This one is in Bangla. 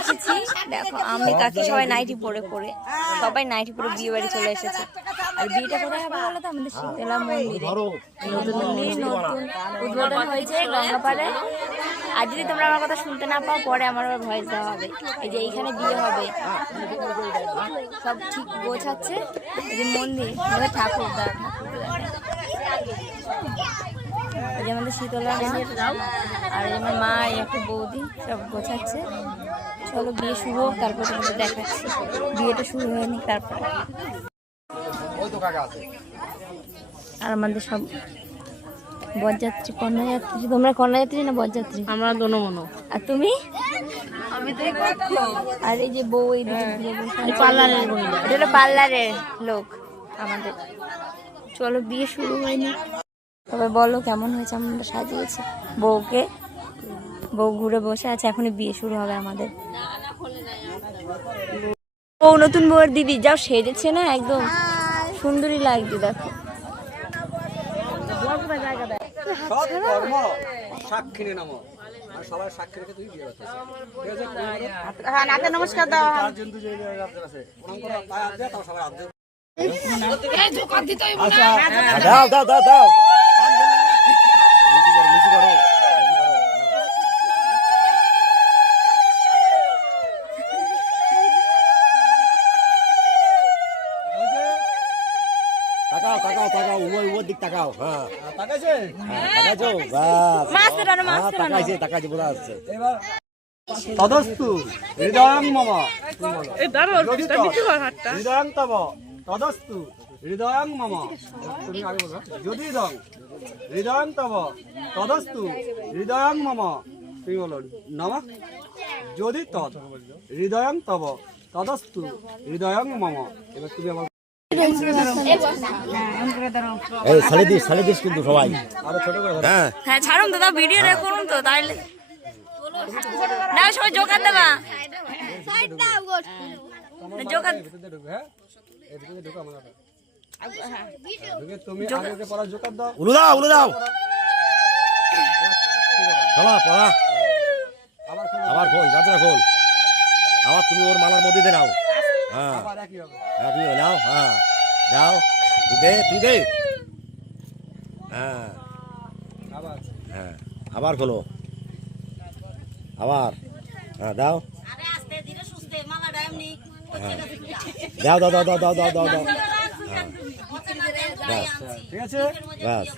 এসেছি। দেখো আমি কাকি সবাই নাইটি পরে সবাই নাইটি পরে বিয়ে বাড়ি চলে এসেছে। আর বিয়েটা কোথায় হবে বলো তো? আমাদের শীতলা মন্দিরে নতুন উদ্বোধন হয়েছে গঙ্গাপাড়ে। আর যদি তোমরা আমার কথা শুনতে না পাও, পরে আমার আবার ভয়েস দেওয়া হবে। এই যে এইখানে বিয়ে হবে, সব ঠিক গোছাচ্ছে। এই যে মন্দির, ঠাকুর এই যে আমাদের শীতলা মা, আর আমার মা একটু বৌদি সব গোছাচ্ছে। চলো বিয়ে শুরু হোক, তারপর তোমাদের দেখাচ্ছি। বিয়েটা শুরু হয়নি তারপরে। আর আমাদের সব বরযাত্রী, কন্যাযাত্রী। তোমরা কন্যাযাত্রী না বরযাত্রী? আমরা দোনো মনো। আর তুমি? আর এই যে বউ এই পার্লারের মহিলা, এটা হলো পার্লারের লোক আমাদের। চলো বিয়ে শুরু হয়নি, তবে বলো কেমন হয়েছে? আমরা সাজিয়েছি বউকে, বউ ঘুরে বসে আছে, এখনই বিয়ে শুরু হবে আমাদের। বউ নতুন বউয়ের দিদি যাও সেজেছে না, একদম সুন্দরী লাগছে। দেখো নমস্কার দাও। তাকাও ওর দিক তাকাও। হ্যাঁ তাকাইছে, তাকাইছো, বাস তাকাইছে, তাকাইছে বোঝা যাচ্ছে। এবার তদস্তু হৃদয়ং মম, এই দাঁড়াও, হৃদয়ং তব তদস্তু হৃদয়ং মম। তুমি আগে বলো। যদি দং হৃদয়ং তব তদস্তু হৃদয়ং মম। তুমি বলো নম। যদি তদ হৃদয়ং তব তদস্তু হৃদয়ং মম। এবার তুমি আমার সাড়ে দিস কিন্তু সবাই আরো ছোট করে। হ্যাঁ হ্যাঁ ছাড়ুন দাদা, ভিডিও করুন তো, তাইলে না সবাই জোকার দেবা। জোকার তুমি আগে পড়া জোকার দাও। উলু দাও, উলু দাও। চলো পড়া। আবার খোল, যাত্রা খোল। আবার তুমি ওর মালার মধ্যে দাও। হ্যাঁ একই হবে, নাও। হ্যাঁ দাও, তুই দে। হ্যাঁ হ্যাঁ আবার খোলো, আবার। হ্যাঁ দাও, দাও দাও দাও দাও দাও দাও দাও। হ্যাঁ ঠিক আছে, বাস।